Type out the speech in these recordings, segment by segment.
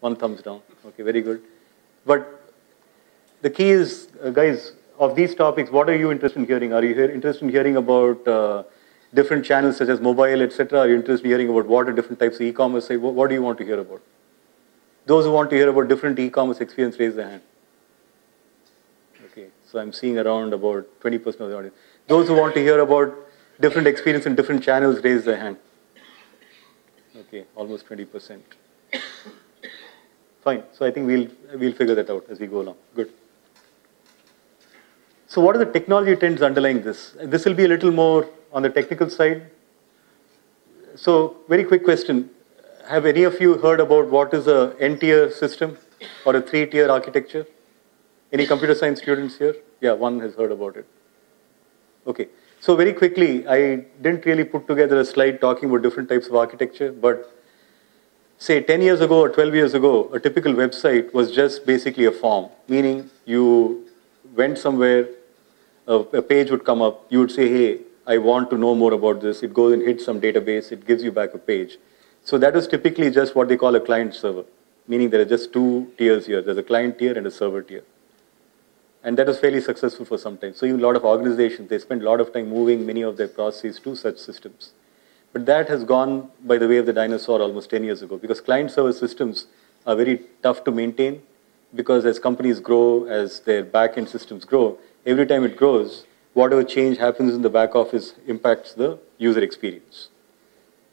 One thumbs down. Okay, very good. But the key is, guys, of these topics, what are you interested in hearing? Are you interested in hearing about different channels such as mobile, etc.? Are you interested in hearing about what are different types of e-commerce? What do you want to hear about? Those who want to hear about different e-commerce experience, raise their hand. Okay, so I'm seeing around about 20% of the audience. Those who want to hear about different experience in different channels, raise their hand. Okay, almost 20%. Fine. So I think we'll figure that out as we go along. Good. So what are the technology trends underlying this? This will be a little more on the technical side. So very quick question. Have any of you heard about what is a N-tier system or a 3-tier architecture? Any computer science students here? Yeah, one has heard about it. Okay. So very quickly, I didn't really put together a slide talking about different types of architecture, but say 10 years ago or 12 years ago, a typical website was just basically a form, meaning you went somewhere, a page would come up, you would say, hey, I want to know more about this. It goes and hits some database, it gives you back a page. So that was typically just what they call a client server, meaning there are just 2 tiers here. There's a client tier and a server tier. And that was fairly successful for some time. So even a lot of organizations, they spend a lot of time moving many of their processes to such systems. But that has gone by the way of the dinosaur almost 10 years ago, because client-server systems are very tough to maintain, because as companies grow, as their back-end systems grow, every time it grows, whatever change happens in the back office impacts the user experience.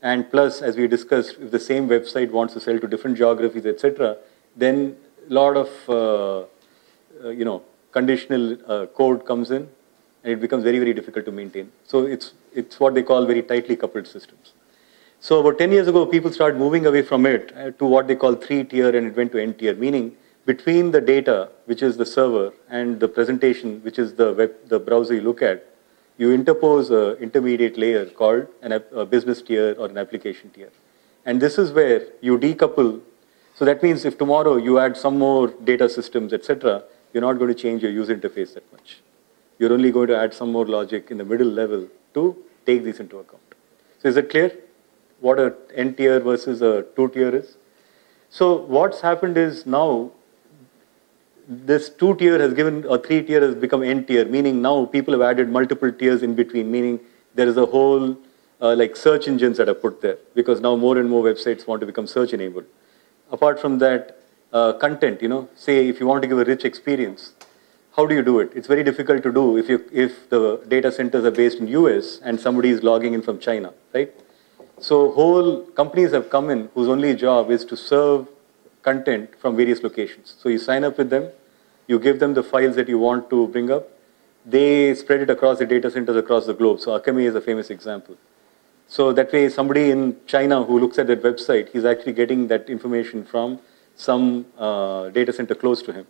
And plus, as we discussed, if the same website wants to sell to different geographies, etc., then a lot of conditional code comes in, and it becomes very, very difficult to maintain. So it's what they call very tightly coupled systems. So about 10 years ago, people started moving away from it to what they call 3-tier, and it went to N-tier, meaning between the data, which is the server, and the presentation, which is the browser you look at, you interpose an intermediate layer called a business tier or an application tier. And this is where you decouple. So that means if tomorrow you add some more data systems, etc., you're not going to change your user interface that much. You're only going to add some more logic in the middle level to take these into account. So is it clear what a N-tier versus a 2-tier is? So what's happened is now this 2-tier has given, or 3-tier has become N-tier, meaning now people have added multiple tiers in between, meaning there is a whole like search engines that are put there, because now more and more websites want to become search enabled. Apart from that, content, say if you want to give a rich experience, how do you do it? It's very difficult to do if the data centers are based in US and somebody is logging in from China, right? So whole companies have come in whose only job is to serve content from various locations. So you sign up with them, you give them the files that you want to bring up, they spread it across the data centers across the globe. So Akame is a famous example. So that way somebody in China who looks at that website, he's actually getting that information from some data center close to him.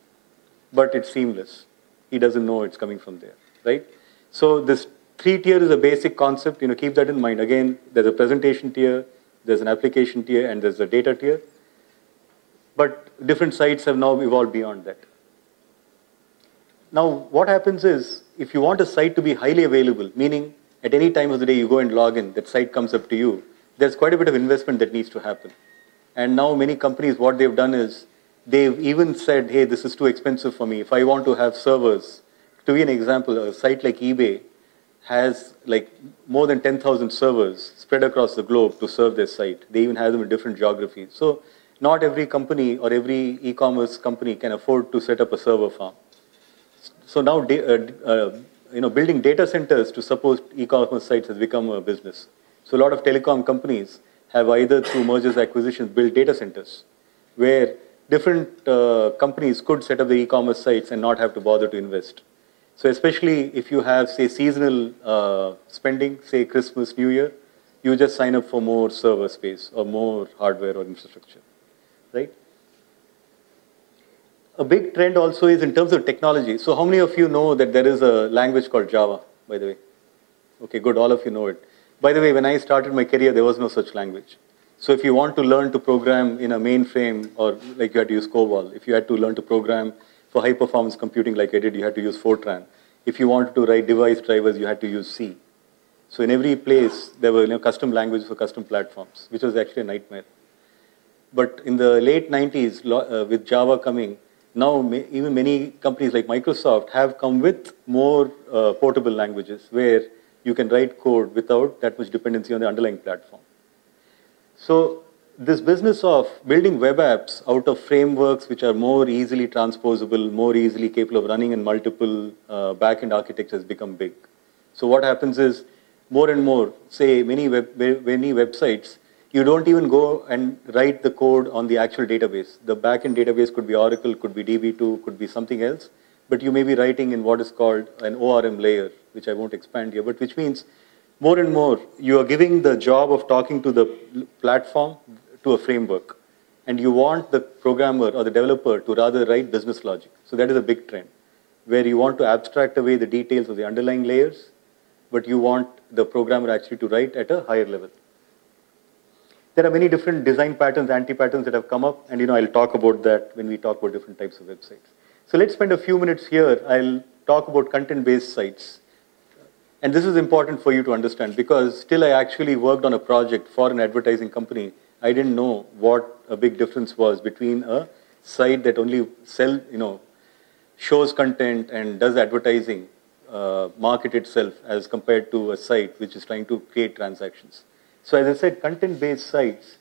But it's seamless. He doesn't know it's coming from there, right? So this 3-tier is a basic concept, keep that in mind. Again, there's a presentation tier, there's an application tier, and there's a data tier. But different sites have now evolved beyond that. Now, what happens is, if you want a site to be highly available, meaning at any time of the day you go and log in, that site comes up to you, there's quite a bit of investment that needs to happen. And now many companies, what they've done is, they've even said, hey, this is too expensive for me. If I want to have servers, to be an example, a site like eBay has like more than 10,000 servers spread across the globe to serve their site. They even have them in different geographies. So not every company or every e-commerce company can afford to set up a server farm. So now, building data centers to support e-commerce sites has become a business. So a lot of telecom companies have either through mergers, acquisitions, built data centers where different companies could set up the e-commerce sites and not have to bother to invest. So especially if you have, say, seasonal spending, say Christmas, New Year, you just sign up for more server space or more hardware or infrastructure, right? A big trend also is in terms of technology. So how many of you know that there is a language called Java, by the way? Okay, good, all of you know it. By the way, when I started my career, there was no such language. So if you want to learn to program in a mainframe, or like you had to use COBOL, if you had to learn to program for high performance computing like I did, you had to use Fortran. If you wanted to write device drivers, you had to use C. So in every place, there were custom languages for custom platforms, which was actually a nightmare. But in the late 90s, with Java coming, now even many companies like Microsoft have come with more portable languages where you can write code without that much dependency on the underlying platform. So this business of building web apps out of frameworks which are more easily transposable, more easily capable of running in multiple back-end architectures has become big. So what happens is more and more, say many websites, you don't even go and write the code on the actual database. The back-end database could be Oracle, could be DB2, could be something else, but you may be writing in what is called an ORM layer, which I won't expand here, but which means more and more, you are giving the job of talking to the platform to a framework. And you want the programmer or the developer to rather write business logic. So that is a big trend, where you want to abstract away the details of the underlying layers, but you want the programmer actually to write at a higher level. There are many different design patterns, anti-patterns that have come up, and I'll talk about that when we talk about different types of websites. So let's spend a few minutes here. I'll talk about content-based sites. And this is important for you to understand because till I actually worked on a project for an advertising company, I didn't know what a big difference was between a site that only shows content and does advertising, market itself, as compared to a site which is trying to create transactions. So as I said, content-based sites,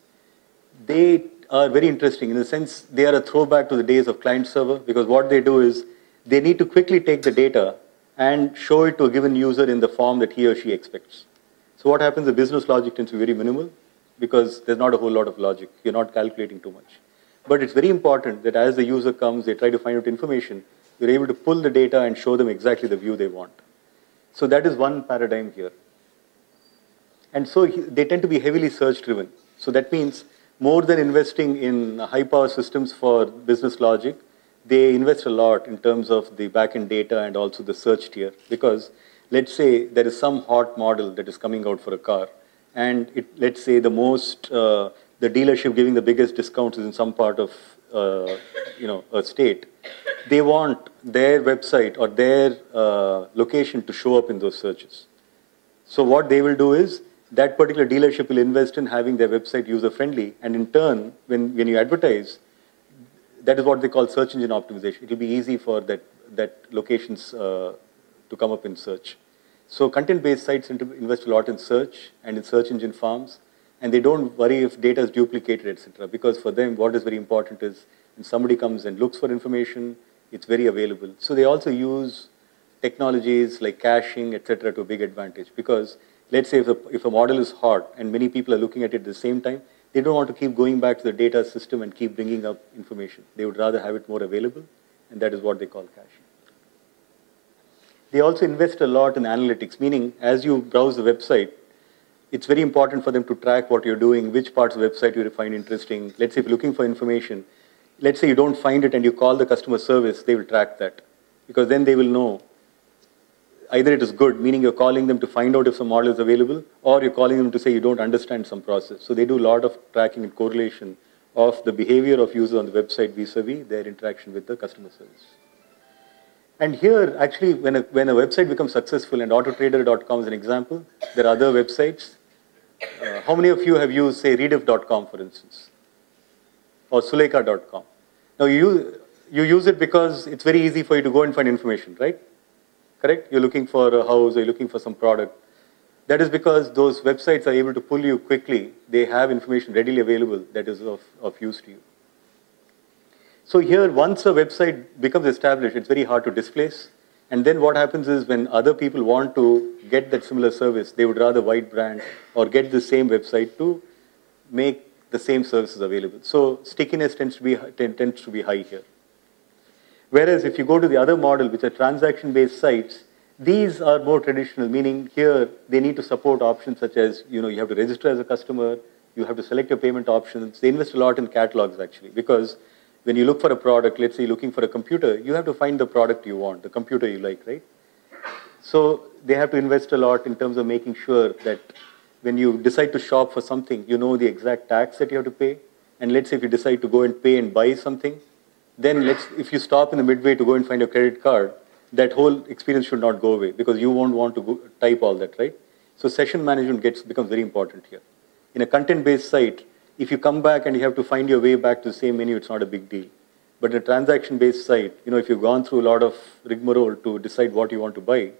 they are very interesting in the sense they are a throwback to the days of client server because what they do is they need to quickly take the data and show it to a given user in the form that he or she expects. So what happens, the business logic tends to be very minimal because there's not a whole lot of logic. You're not calculating too much. But it's very important that as the user comes, they try to find out information, you're able to pull the data and show them exactly the view they want. So that is one paradigm here. And so they tend to be heavily search-driven. So that means more than investing in high-power systems for business logic, they invest a lot in terms of the back-end data and also the search tier. Because let's say there is some hot model that is coming out for a car, and let's say the dealership giving the biggest discounts is in some part of a state. They want their website or their location to show up in those searches. So what they will do is that particular dealership will invest in having their website user-friendly, and in turn, when you advertise, that is what they call search engine optimization. It will be easy for that locations to come up in search. So content-based sites invest a lot in search and in search engine farms, and they don't worry if data is duplicated, etc. Because for them, what is very important is when somebody comes and looks for information, it's very available. So they also use technologies like caching, etc., to a big advantage. Because let's say if a model is hot and many people are looking at it at the same time, they don't want to keep going back to the data system and keep bringing up information. They would rather have it more available, and that is what they call caching. They also invest a lot in analytics, meaning as you browse the website, it's very important for them to track what you're doing, which parts of the website you find interesting. Let's say if you're looking for information, let's say you don't find it and you call the customer service, they will track that. Because then they will know either it is good, meaning you're calling them to find out if some model is available, or you're calling them to say you don't understand some process. So they do a lot of tracking and correlation of the behavior of users on the website vis-a-vis their interaction with the customer service. And here, actually, when a website becomes successful, and autotrader.com is an example, there are other websites. How many of you have used, say, rediff.com, for instance, or suleka.com? Now, you use it because it's very easy for you to go and find information, right? Correct? You're looking for a house, or you're looking for some product. That is because those websites are able to pull you quickly. They have information readily available that is of use to you. So here, once a website becomes established, it's very hard to displace. And then what happens is when other people want to get that similar service, they would rather white brand or get the same website to make the same services available. So stickiness tends to be high here. Whereas if you go to the other model, which are transaction-based sites, these are more traditional, meaning here they need to support options such as, you have to register as a customer, you have to select your payment options. They invest a lot in catalogs, actually, because when you look for a product, let's say you're looking for a computer, you have to find the product you want, the computer you like, right? So they have to invest a lot in terms of making sure that when you decide to shop for something, you know the exact tax that you have to pay. And let's say if you decide to go and pay and buy something, then if you stop in the midway to go and find your credit card, that whole experience should not go away because you won't want to type all that, right? So session management becomes very important here. In a content-based site, If you come back and you have to find your way back to the same menu, it's not a big deal. But a transaction-based site, if you've gone through a lot of rigmarole to decide what you want to buy,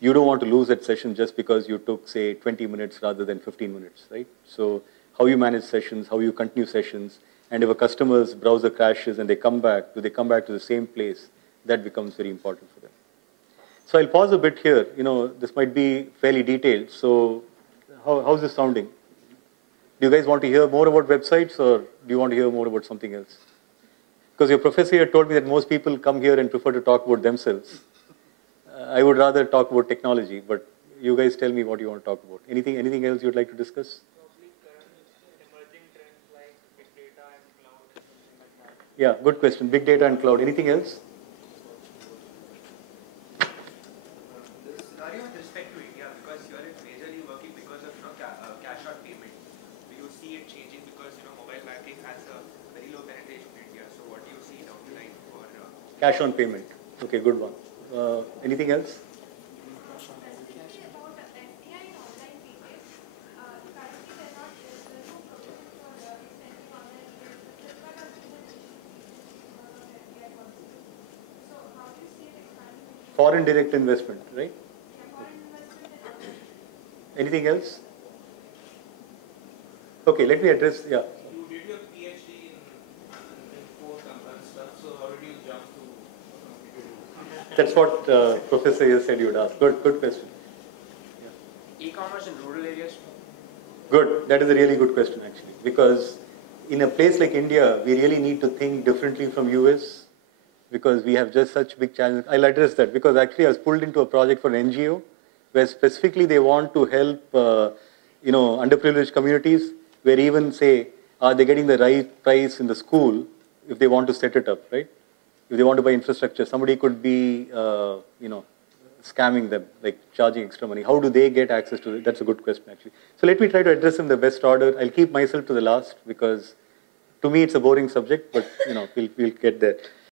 you don't want to lose that session just because you took, say, 20 minutes rather than 15 minutes, right? So how you manage sessions, how you continue sessions, and if a customer's browser crashes and they come back, do they come back to the same place? That becomes very important for them. So I'll pause a bit here. This might be fairly detailed. So how's this sounding? Do you guys want to hear more about websites, or do you want to hear more about something else? Because your professor here told me that most people come here and prefer to talk about themselves. I would rather talk about technology, but you guys tell me what you want to talk about. Anything else you'd like to discuss? Probably current emerging trends like big data and cloud and something like that. Yeah, good question. Big data and cloud. Anything else? The scenario with respect to India, because here it's majorly working because of cash on payment. Do you see it changing because mobile banking has a very low penetration in India? So what do you see down the line for cash on payment? Okay, good one. Anything else? Foreign direct investment, right? Anything else? Okay, let me address, yeah. You did your PhD in code and stuff, so how did you jump to? That's what Professor here said you would ask. Good question. Yeah. E-commerce in rural areas? Good. That is a really good question, actually. Because in a place like India, we really need to think differently from US, because we have just such big challenges. I'll address that, because actually I was pulled into a project for an NGO, where specifically they want to help underprivileged communities, where even say, are they getting the right price in the school if they want to set it up, right? If they want to buy infrastructure, somebody could be, scamming them, like charging extra money. How do they get access to it? That's a good question, actually. So let me try to address in the best order. I'll keep myself to the last, because to me it's a boring subject, but we'll get there.